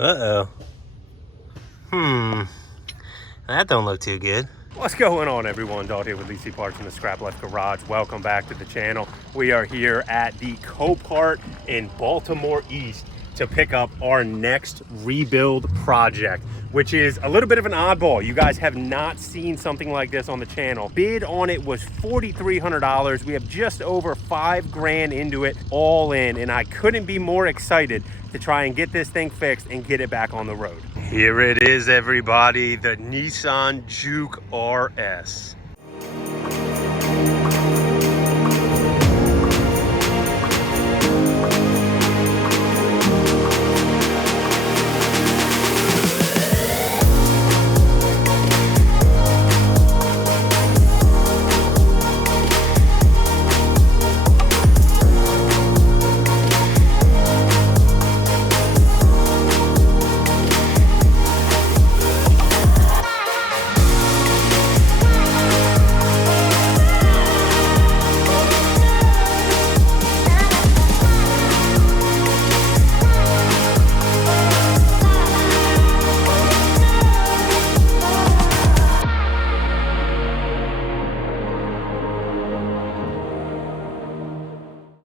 Uh-oh. That don't look too good. What's going on, everyone? Dalt here with Lisi Parts in the ScrapLife Garage. Welcome back to the channel. We are here at the Copart in Baltimore East to pick up our next rebuild project, which is a little bit of an oddball. You guys have not seen something like this on the channel. Bid on it was $4,300. We have just over $5,000 into it, all in, and I couldn't be more excited to try and get this thing fixed and get it back on the road. Here it is, everybody, the Nissan Juke RS.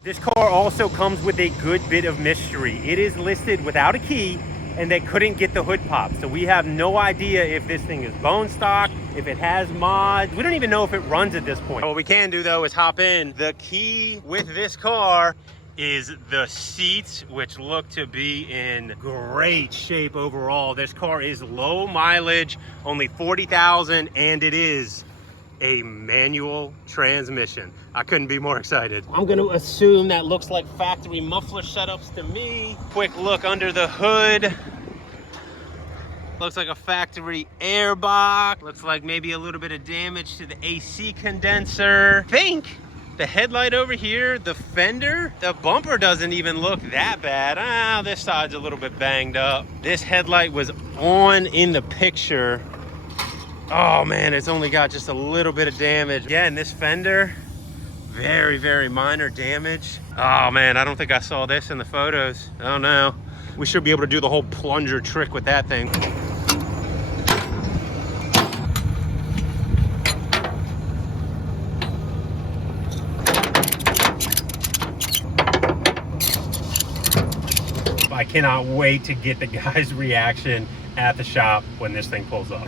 This car also comes with a good bit of mystery. It is listed without a key, and they couldn't get the hood pop. So we have no idea if this thing is bone stock, if it has mods. We don't even know if it runs at this point. What we can do though is hop in. The key with this car is the seats, which look to be in great shape overall. This car is low mileage, only 40,000, and it is a manual transmission. I couldn't be more excited. I'm gonna assume that looks like factory muffler setups to me. Quick look under the hood. Looks like a factory air box. Looks like maybe a little bit of damage to the AC condenser. Think the headlight over here, the fender, the bumper doesn't even look that bad. This side's a little bit banged up. This headlight was on in the picture. Oh man, it's only got just a little bit of damage. Yeah, and this fender, very, very minor damage. Oh man, I don't think I saw this in the photos. Oh no. We should be able to do the whole plunger trick with that thing. I cannot wait to get the guys' reaction at the shop when this thing pulls up.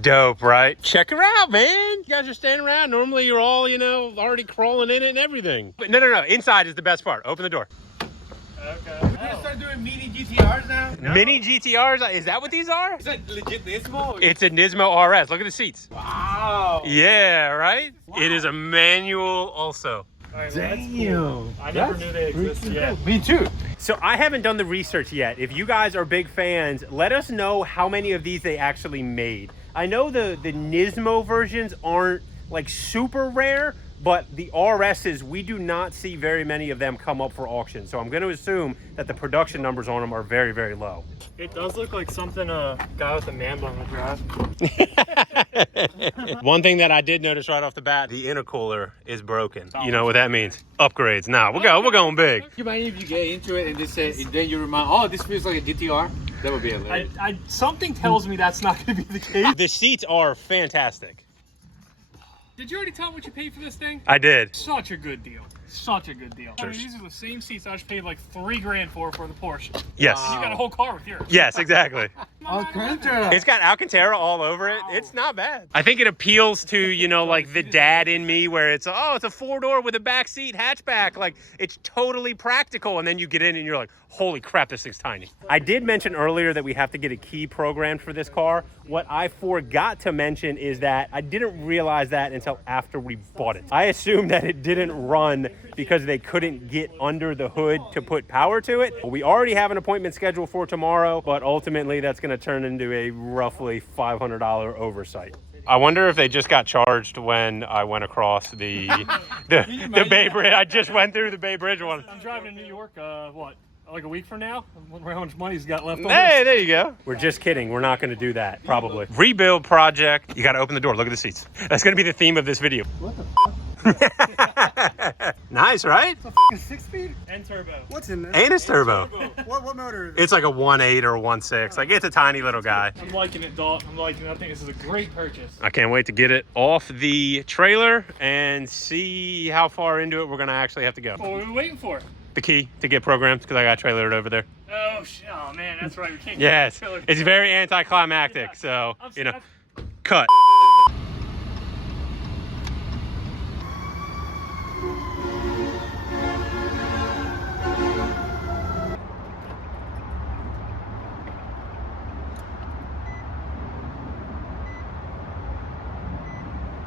Dope, right? Check her out, man. You guys are standing around. Normally you're all, already crawling in it and everything. But no. Inside is the best part. Open the door. Okay. We're gonna start doing mini GTRs now? No. Mini GTRs? Is that what these are? Is that legit Nismo? It's a Nismo RS. Look at the seats. Wow. Yeah, right? Wow. It is a manual also. Right, damn. Cool. I never knew they existed yet. Me too. So I haven't done the research yet. If you guys are big fans, let us know how many of these they actually made. I know the Nismo versions aren't like super rare, but the RSs, we do not see very many of them come up for auction. So I'm going to assume that the production numbers on them are very, very low. It does look like something a guy with a man bun would drive. One thing that I did notice right off the bat, the intercooler is broken. You know what that means? Upgrades. Nah, we're going big. You mind if you get into it and just say, then you remind, oh, this feels like a GTR? That would be hilarious. Something tells me that's not going to be the case. The seats are fantastic. Did you already tell what you paid for this thing? I did. Such a good deal. Such a good deal. I mean, these are the same seats I just paid like $3,000 for the Porsche. Yes. You got a whole car with yours. Yes, exactly. Alcantara. It's got Alcantara all over it. It's not bad. I think it appeals to, like the dad in me where it's a 4-door with a back seat hatchback. Like, it's totally practical. And then you get in and you're like, holy crap, this thing's tiny. I did mention earlier that we have to get a key programmed for this car. What I forgot to mention is that I didn't realize that until after we bought it. I assumed that it didn't run because they couldn't get under the hood to put power to it. We already have an appointment scheduled for tomorrow, but ultimately that's going to turn into a roughly $500 oversight. I wonder if they just got charged when I went across the Bay Bridge. I just went through the Bay Bridge one. I'm driving to New York, like a week from now. I wonder how much money he's got left on Hey, this. there you go. We're just kidding. We're not going to do that, probably. Rebuild project. You got to open the door. Look at the seats. That's going to be the theme of this video. What the Nice, right? It's 6-speed? And turbo. What's in this? And it's turbo. What motor is it? It's like a 1.8 or 1.6. Like, it's a tiny little guy. I'm liking it, Dalt. I'm liking it. I think this is a great purchase. I can't wait to get it off the trailer and see how far into it we're going to actually have to go. What are we waiting for? The key to get programmed, because I got trailered over there. Oh, oh man, that's right. We can't. Yes, get it's very anticlimactic. Yeah. So, I'm you know, sorry. cut.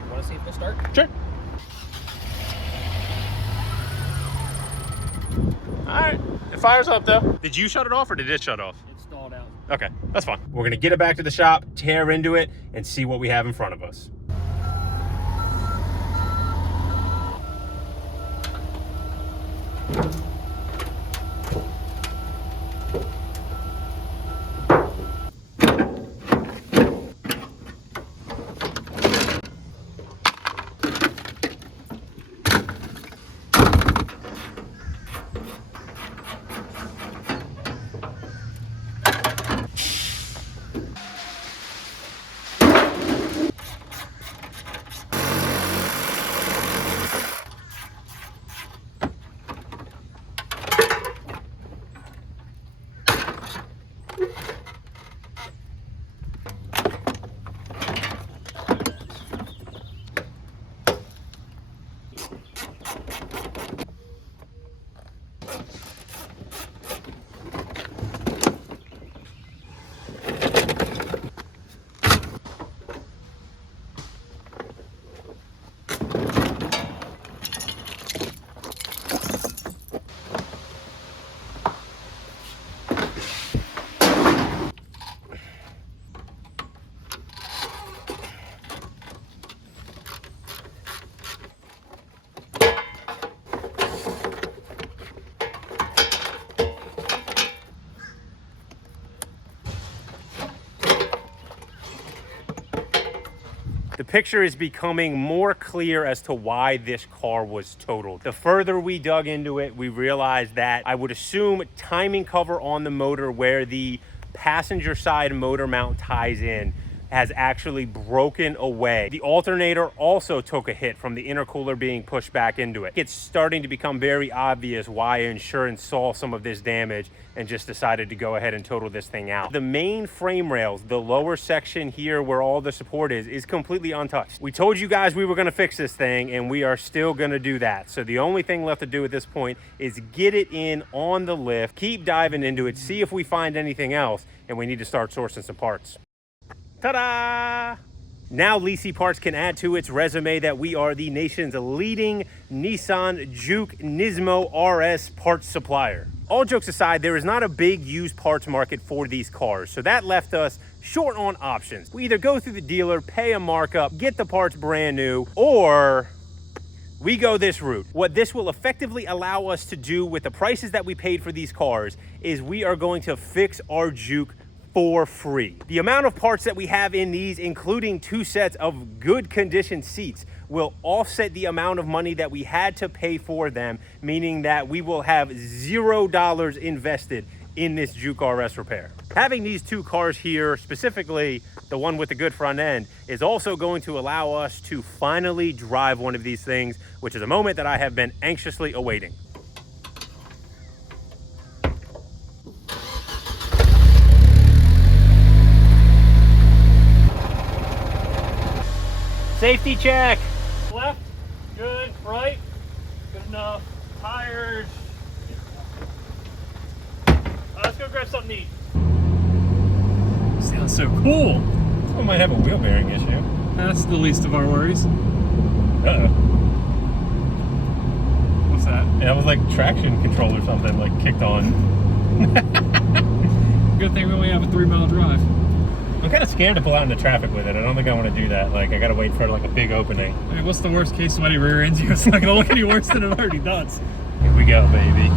Want to see if they'll start? Sure. All right, it fires up though. Did you shut it off or did it shut off? It's stalled out. Okay, that's fine. We're gonna get it back to the shop, tear into it, and see what we have in front of us. The picture is becoming more clear as to why this car was totaled. The further we dug into it, we realized that I would assume timing cover on the motor where the passenger side motor mount ties in has actually broken away. The alternator also took a hit from the intercooler being pushed back into it. It's starting to become very obvious why insurance saw some of this damage and just decided to go ahead and total this thing out. The main frame rails, the lower section here where all the support is completely untouched. We told you guys we were gonna fix this thing and we are still gonna do that. So the only thing left to do at this point is get it in on the lift, keep diving into it, see if we find anything else, and we need to start sourcing some parts. Ta-da! Now Leasy Parts can add to its resume that we are the nation's leading Nissan Juke Nismo RS parts supplier. All jokes aside, there is not a big used parts market for these cars, so that left us short on options. We either go through the dealer, pay a markup, get the parts brand new, or we go this route. What this will effectively allow us to do with the prices that we paid for these cars is we are going to fix our Juke for free. The amount of parts that we have in these, including 2 sets of good condition seats, will offset the amount of money that we had to pay for them, meaning that we will have $0 invested in this Juke RS repair. Having these 2 cars here, specifically the one with the good front end, is also going to allow us to finally drive one of these things, which is a moment that I have been anxiously awaiting. Safety check. Left, good. Right, good enough. Tires. Let's go grab something to eat. Sounds so cool. We might have a wheel bearing issue. That's the least of our worries. Uh-oh. What's that? That was like traction control or something, like kicked on. Good thing we only have a 3-mile drive. I'm kind of scared to pull out into traffic with it. I don't think I want to do that. Like, I got to wait for like a big opening. I mean, what's the worst case somebody rear ends you? It's not gonna look any worse than it already does. Here we go, baby.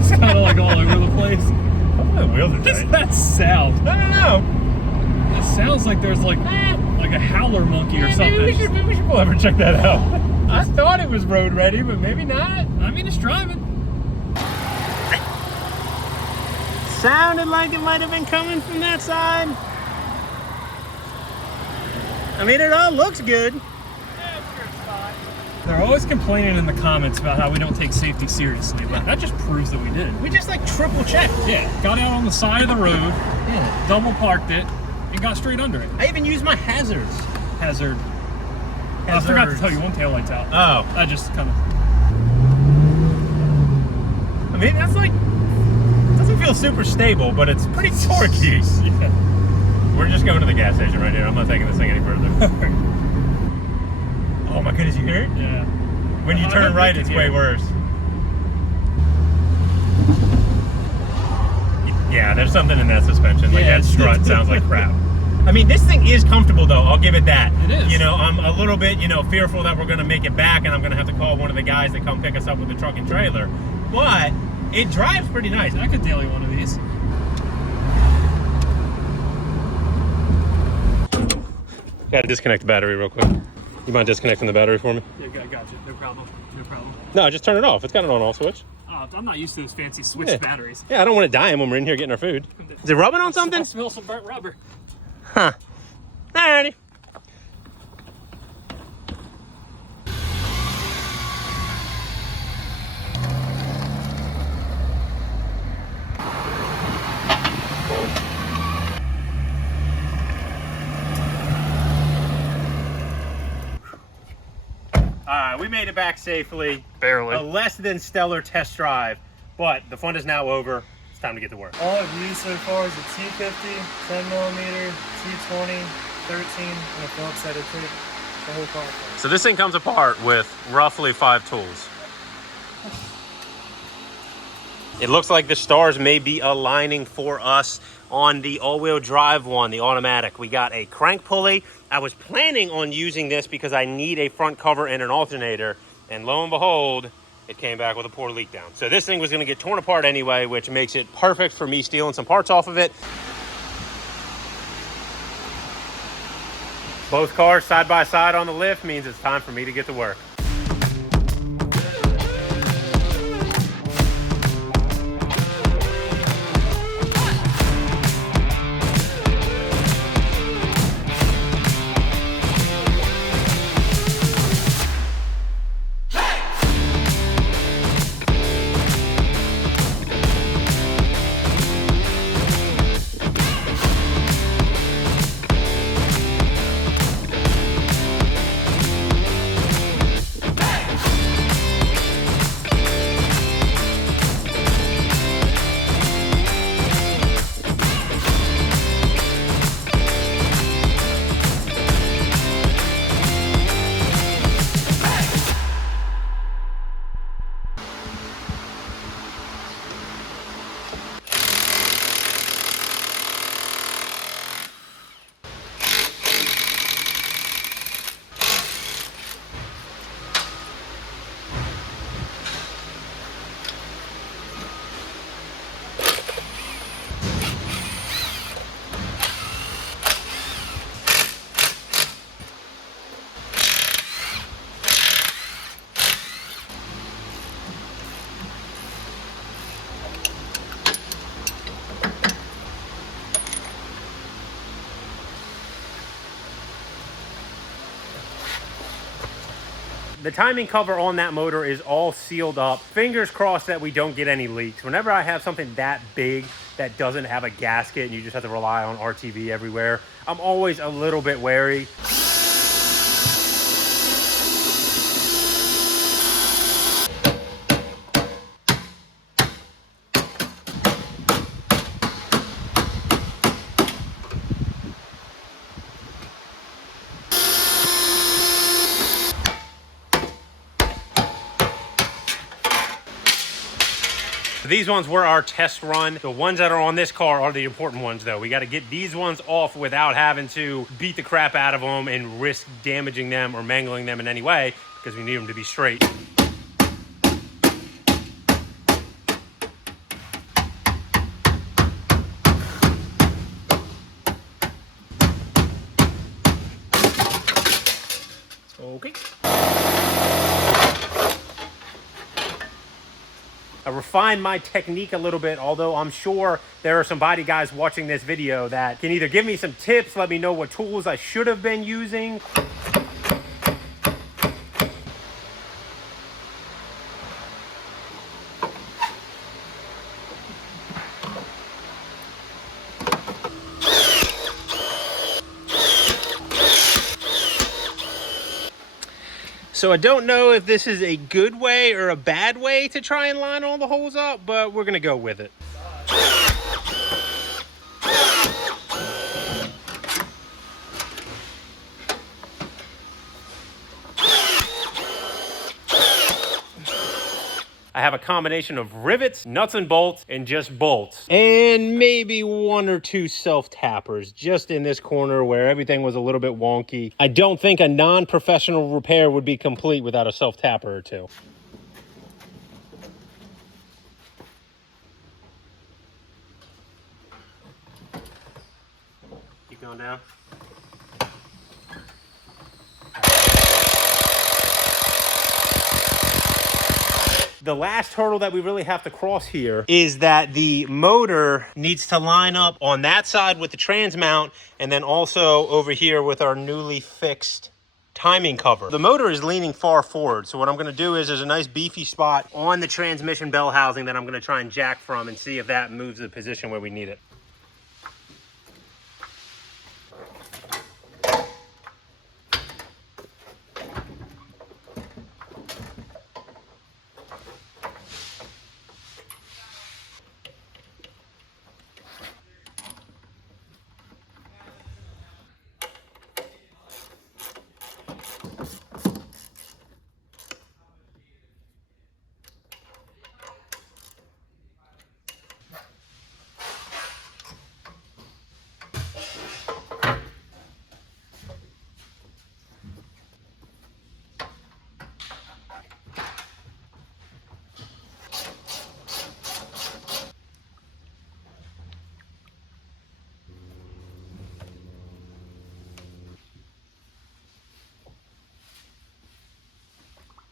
It's kind of like all over the place. The wheels are What's tight. that sound? I don't know. It sounds like there's like a howler monkey or something. Maybe we should go over and check that out. I thought it was road ready, but maybe not. I mean, it's driving. Sounded like it might have been coming from that side. I mean, it all looks good. They're always complaining in the comments about how we don't take safety seriously, but that just proves that we did. We just like triple checked. Yeah, got out on the side of the road, Yeah. double parked it, and got straight under it. I even used my hazards. Hazard. I forgot to tell you, one taillight's out. Oh. I just kind of... I mean, that's like, doesn't feel super stable, but it's pretty torquey. Yeah. We're just going to the gas station right here. I'm not taking this thing any further. Oh my goodness, you hear it? Yeah. When you turn right, it's way worse. Yeah, there's something in that suspension. Like, that strut sounds like crap. I mean, this thing is comfortable, though. I'll give it that. It is. You know, I'm a little bit, fearful that we're going to make it back and I'm going to have to call one of the guys that come pick us up with the truck and trailer. But it drives pretty nice. I could daily one of these. Got to disconnect the battery real quick. You mind disconnecting the battery for me? Yeah, got you. No problem. No problem. No, just turn it off. It's got an on-off switch. I'm not used to those fancy switch batteries. Yeah, I don't want to die when we're in here getting our food. Is it rubbing on something? I smell some burnt rubber. Huh. Alrighty. Alright, we made it back safely. Barely. A less than stellar test drive, but the fun is now over. It's time to get to work. All I've used so far is a T50, 10mm, T20, 13, and a Phillips headed tape. The whole car. So this thing comes apart with roughly 5 tools. It looks like the stars may be aligning for us on the all-wheel drive one, the automatic. We got a crank pulley. I was planning on using this because I need a front cover and an alternator, and lo and behold, it came back with a poor leak down. So this thing was gonna get torn apart anyway, which makes it perfect for me stealing some parts off of it. Both cars side by side on the lift means it's time for me to get to work. The timing cover on that motor is all sealed up. Fingers crossed that we don't get any leaks. Whenever I have something that big that doesn't have a gasket and you just have to rely on RTV everywhere, I'm always a little bit wary. These ones were our test run. The ones that are on this car are the important ones though. We got to get these ones off without having to beat the crap out of them and risk damaging them or mangling them in any way because we need them to be straight. I refined my technique a little bit, although I'm sure there are some body guys watching this video that can either give me some tips, let me know what tools I should have been using. So I don't know if this is a good way or a bad way to try and line all the holes up, but we're gonna go with it. I have a combination of rivets, nuts and bolts, and just bolts. And maybe one or two self-tappers just in this corner where everything was a little bit wonky. I don't think a non-professional repair would be complete without a self-tapper or two. Keep going down. The last hurdle that we really have to cross here is that the motor needs to line up on that side with the trans mount and then also over here with our newly fixed timing cover. The motor is leaning far forward, so what I'm gonna do is there's a nice beefy spot on the transmission bell housing that I'm gonna try and jack from and see if that moves the position where we need it.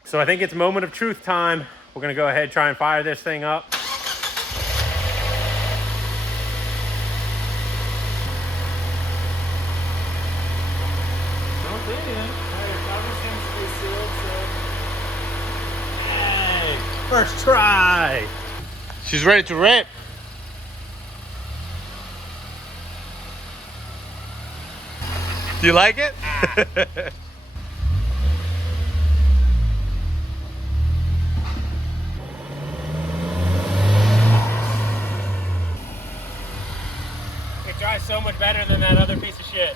So I think it's moment of truth time. We're gonna go ahead and try and fire this thing up. Hey, first try. She's ready to rip. Do you like it? Dries so much better than that other piece of shit.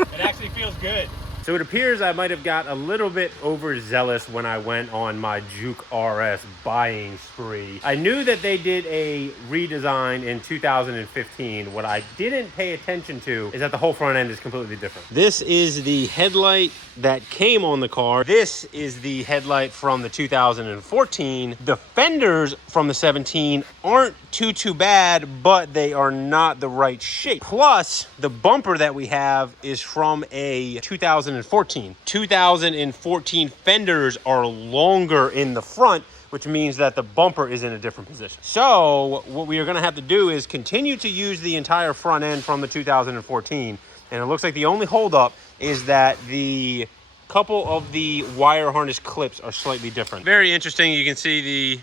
It actually feels good. So it appears I might have got a little bit overzealous when I went on my Juke RS buying spree. I knew that they did a redesign in 2015. What I didn't pay attention to is that the whole front end is completely different. This is the headlight that came on the car. This is the headlight from the 2014. The fenders from the 17 aren't too bad, but they are not the right shape. Plus, the bumper that we have is from a 2014. 2014 fenders are longer in the front, which means that the bumper is in a different position. So what we are gonna have to do is continue to use the entire front end from the 2014. And it looks like the only holdup is that the couple of the wire harness clips are slightly different. Very interesting. You can see the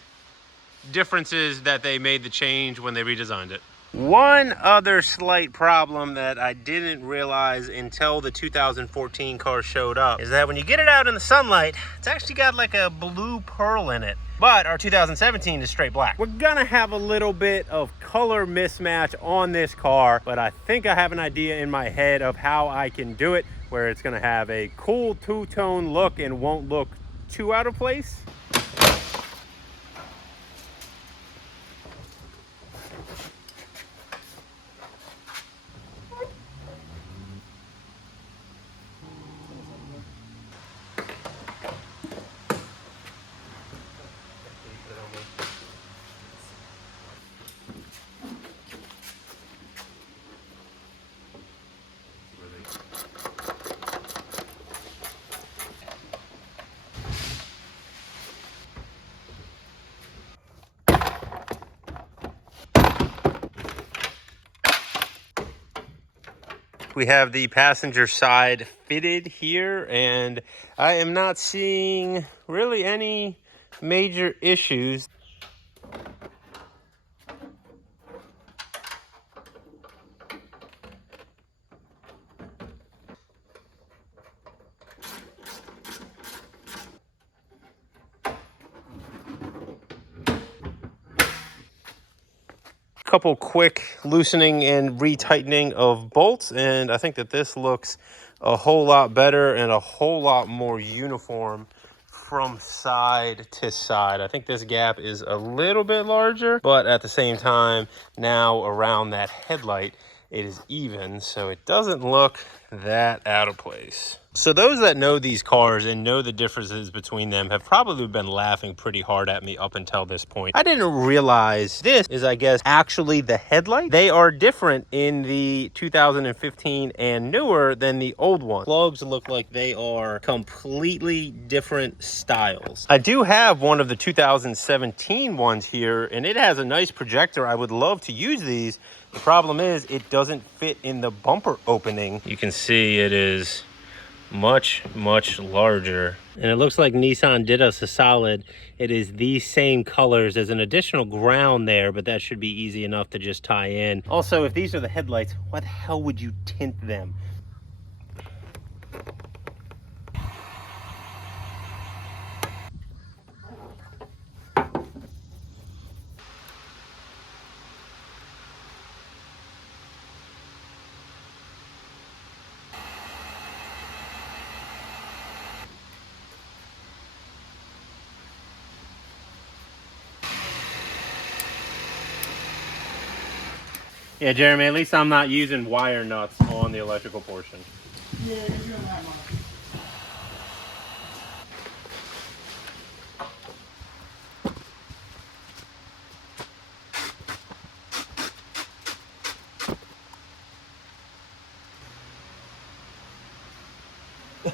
differences that they made the change when they redesigned it. One other slight problem that I didn't realize until the 2014 car showed up is that when you get it out in the sunlight, it's actually got like a blue pearl in it. But our 2017 is straight black. We're gonna have a little bit of color mismatch on this car, but I think I have an idea in my head of how I can do it, where it's gonna have a cool two-tone look and won't look too out of place. We have the passenger side fitted here, and I am not seeing really any major issues. Couple quick loosening and retightening of bolts, and I think that this looks a whole lot better and a whole lot more uniform from side to side. I think this gap is a little bit larger, but at the same time, now around that headlight, it is even, so it doesn't look that out of place. So those that know these cars and know the differences between them have probably been laughing pretty hard at me up until this point. I didn't realize this is, I guess, actually the headlight. They are different in the 2015 and newer than the old one. Plugs look like they are completely different styles. I do have one of the 2017 ones here, and it has a nice projector. I would love to use these. The problem is it doesn't fit in the bumper opening. You can see it is much larger, and it looks like Nissan did us a solid. It is these same colors. There's an additional ground there, but that should be easy enough to just tie in. Also, if these are the headlights, why the hell would you tint them? Yeah, Jeremy, at least I'm not using wire nuts on the electrical portion. Yeah, you're doing that much.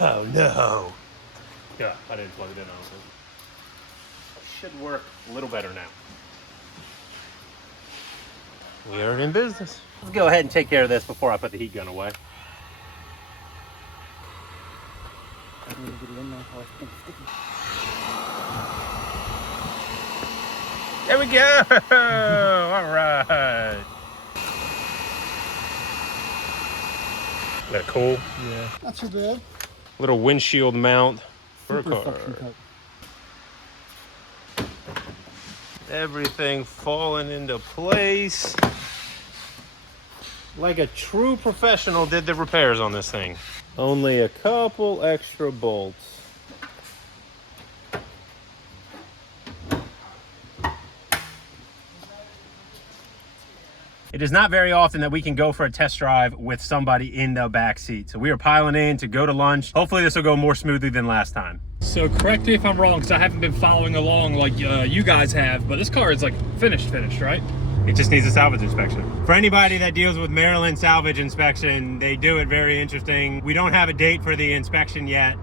Oh no. Yeah, I didn't plug it in, honestly. Should work a little better now. We are in business. Let's go ahead and take care of this before I put the heat gun away. There we go! All right. That cool? Yeah. Not too bad. Little windshield mount for a car. Cut. Everything falling into place. Like a true professional did the repairs on this thing. Only a couple extra bolts. It is not very often that we can go for a test drive with somebody in the back seat. So we are piling in to go to lunch. Hopefully this will go more smoothly than last time. So correct me if I'm wrong, because I haven't been following along like you guys have, but this car is like finished, right? It just needs a salvage inspection. For anybody that deals with Maryland salvage inspection, they do it very interesting. We don't have a date for the inspection yet.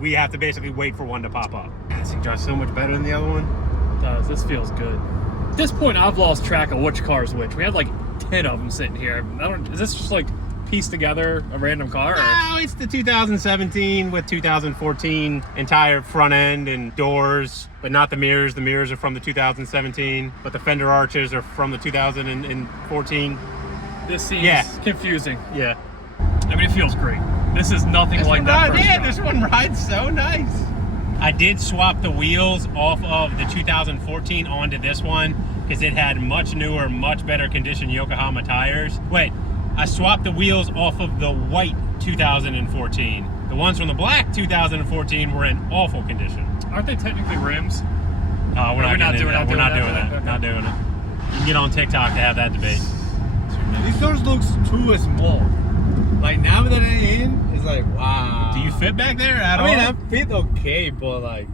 We have to basically wait for one to pop up. This thing drives so much better than the other one. It does. This feels good. At this point, I've lost track of which car is which. We have like 10 of them sitting here. Is this just like pieced together a random car? No, it's the 2017 with 2014 entire front end and doors, but not the mirrors. The mirrors are from the 2017, but the fender arches are from the 2014. This seems confusing. Yeah. I mean, it feels great. This is nothing like that first Yeah, drive. this one rides so nice. I did swap the wheels off of the 2014 onto this one because it had much newer, much better condition Yokohama tires. Wait, I swapped the wheels off of the white 2014. The ones from the black 2014 were in awful condition. Aren't they technically rims? We're not doing that. Okay. Not doing it. You can get on TikTok to have that debate. These doors looks too small. Like now that I'm in, it's like wow. Do you fit back there at all? I mean, I fit okay, but like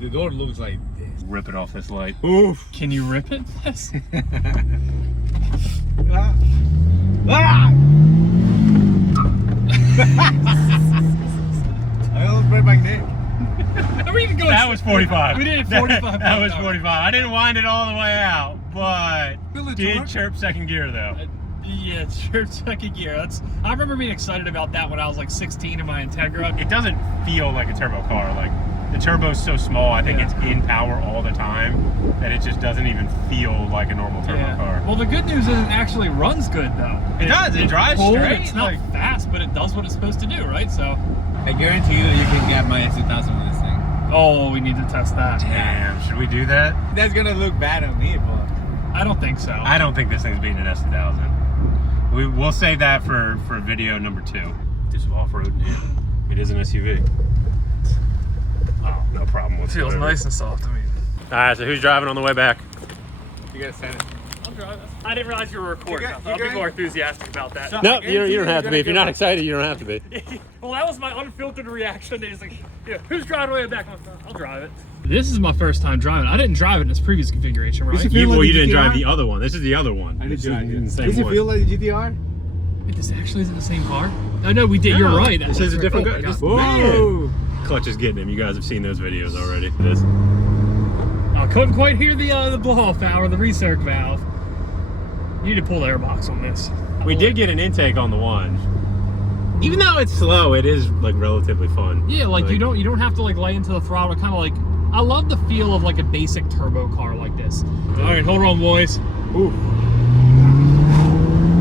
the door looks like this. Rip it off this light. Oof. Can you rip it? Yes. Ah. Ah! I almost break my neck. Are we even going? That was 45. We did 45. That was 45. I didn't wind it all the way out, but Feel the did torque? chirp second gear though. Yeah, it's your second gear. I remember being excited about that when I was like 16 in my Integra. It doesn't feel like a turbo car. Like the turbo's so small, I think it's in power all the time that it just doesn't even feel like a normal turbo car. Well, the good news is it actually runs good though. It does. It drives straight. It's not fast, but it does what it's supposed to do, right? So I guarantee you that you can get my S2000 with this thing. oh, we need to test that. Damn, should we do that? That's gonna look bad on me, but I don't think so. I don't think this thing's beating an S2000. We'll save that for video number 2. Do some off-roading. Yeah. It is an SUV. Oh, no problem. It feels nice and soft to me. All right, so who's driving on the way back? you gotta send it. I'm driving. I didn't realize you were recording. I'll be more enthusiastic about that. No, you don't have to be. If you're not excited, you don't have to be. Well, that was my unfiltered reaction. It's like, yeah, who's driving way back? I'll drive it. This is my first time driving. I didn't drive it in its previous configuration, right? You didn't drive the other one. This is the other one. I did drive it. the same Does it one. feel like the GTR? Wait, this actually isn't the same car? Oh, no, we did. You're right. This is a different car. Whoa! Clutch is getting him. You guys have seen those videos already. This. I couldn't quite hear the blow-off valve or the recirc valve. You need to pull the airbox on this. We did get an intake on the one. Even though it's slow, it is like relatively fun. Yeah, like you don't have to like lay into the throttle. Kind of like, I love the feel of like a basic turbo car like this. All right, hold on, boys. Ooh.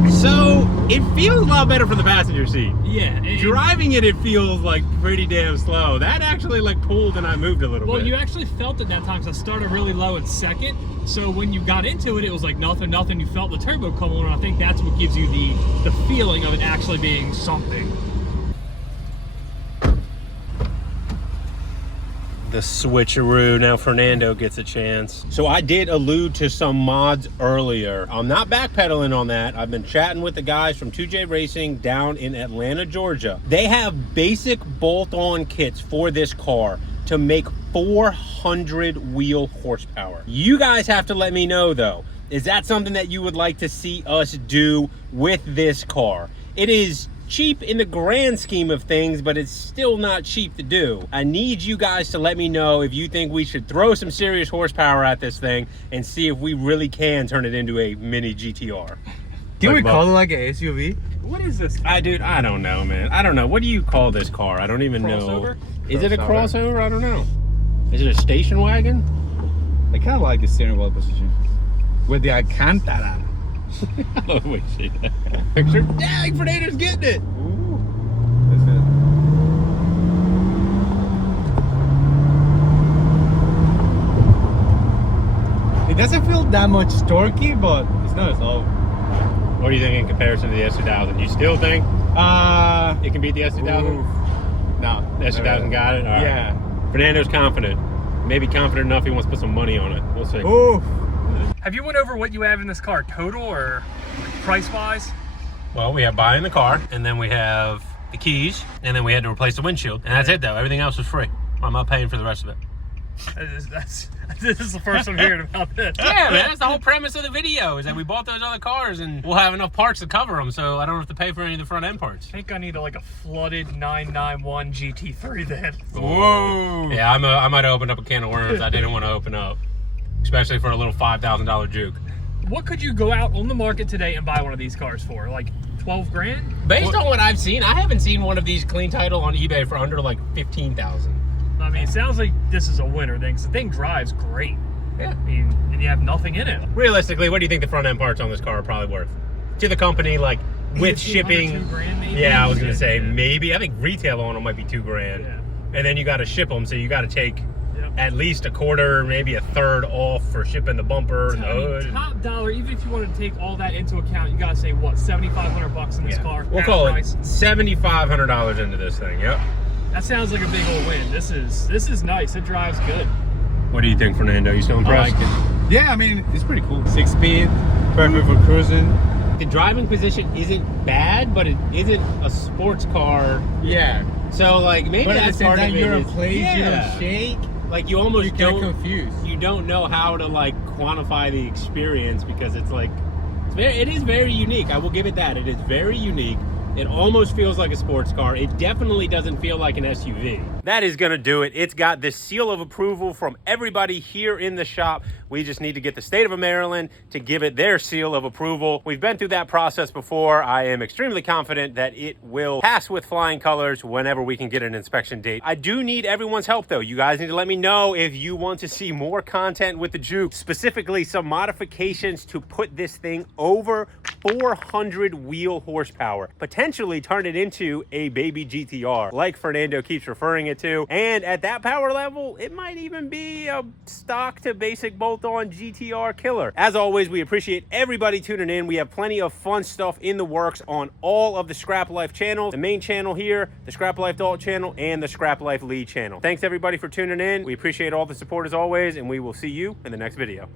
So it feels a lot better for the passenger seat. Yeah. Driving it feels like pretty damn slow. That actually like pulled and I moved a little bit. Well, you actually felt it that time because I started really low in second. So when you got into it, it was like nothing. You felt the turbo come on, and I think that's what gives you the feeling of it actually being something. The switcheroo. Now Fernando gets a chance. So I did allude to some mods earlier. I'm not backpedaling on that. I've been chatting with the guys from 2J Racing down in Atlanta, Georgia. They have basic bolt-on kits for this car to make 400 wheel horsepower. You guys have to let me know though, is that something that you would like to see us do with this car? It is cheap in the grand scheme of things, but it's still not cheap to do. I need you guys to let me know if you think we should throw some serious horsepower at this thing and see if we really can turn it into a mini GTR. Can we call it like an SUV? What is this? I don't know, man. I don't know. What do you call this car? I don't even know. Is it a crossover? I don't know. Is it a station wagon? I kind of like the steering wheel position with the Alcantara. Oh, wait, see that picture? Dang, Fernando's getting it. Ooh, that's it. It doesn't feel that much torquey, but it's not as low. What do you think in comparison to the S2000? You still think it can beat the S2000? No. The S2000 got it? All right. Yeah. Fernando's confident. Maybe confident enough he wants to put some money on it. We'll see. Ooh. Have you went over what you have in this car, total or price-wise? Well, we have buying the car, and then we have the keys, and then we had to replace the windshield. And that's it, though. Everything else was free. I'm not paying for the rest of it. This is the first I'm hearing about this. Yeah, man, that's the whole premise of the video, is that we bought those other cars, and we'll have enough parts to cover them, so I don't have to pay for any of the front end parts. I think I need like a flooded 991 GT3 then. Whoa! Yeah, I might have opened up a can of worms I didn't want to open up, especially for a little $5,000 Juke. What could you go out on the market today and buy one of these cars for? Like 12 grand? Based on what I've seen, I haven't seen one of these clean title on eBay for under like 15,000. I mean, it sounds like this is a winner thing, because the thing drives great. Yeah. I mean, and you have nothing in it. Realistically, what do you think the front end parts on this car are probably worth? To the company, like with shipping. 2 grand maybe? Yeah, I was gonna say maybe. I think retail on them might be $2 grand. Yeah. And then you got to ship them, so you got to take at least a quarter, maybe a third off for shipping the bumper and the hood. Top dollar, even if you wanted to take all that into account, you gotta say what, $7,500 in this car? We'll call it $7,500 into this thing. Yep. That sounds like a big old win. This is nice. It drives good. What do you think, Fernando? You still impressed? I like it. Yeah, I mean, it's pretty cool. 6-speed, perfect for cruising. The driving position isn't bad, but it isn't a sports car. Yeah. So like maybe But at that's the same part time, of it. you're in is- place, yeah. you don't shake. Like you almost You get don't confused. You don't know how to like quantify the experience because it's like it is very unique. I will give it that. It is very unique. It almost feels like a sports car. It definitely doesn't feel like an SUV. That is gonna do it. It's got the seal of approval from everybody here in the shop. We just need to get the state of Maryland to give it their seal of approval. We've been through that process before. I am extremely confident that it will pass with flying colors whenever we can get an inspection date. I do need everyone's help though. You guys need to let me know if you want to see more content with the Juke, specifically some modifications to put this thing over 400 wheel horsepower, potentially turn it into a baby GTR like Fernando keeps referring it to. And at that power level, it might even be a stock to basic bolt-on GTR killer. As always, we appreciate everybody tuning in. We have plenty of fun stuff in the works on all of the ScrapLife channels, the main channel here, the ScrapLife Adult channel, and the ScrapLife Lead channel. Thanks everybody for tuning in. We appreciate all the support as always, and we will see you in the next video.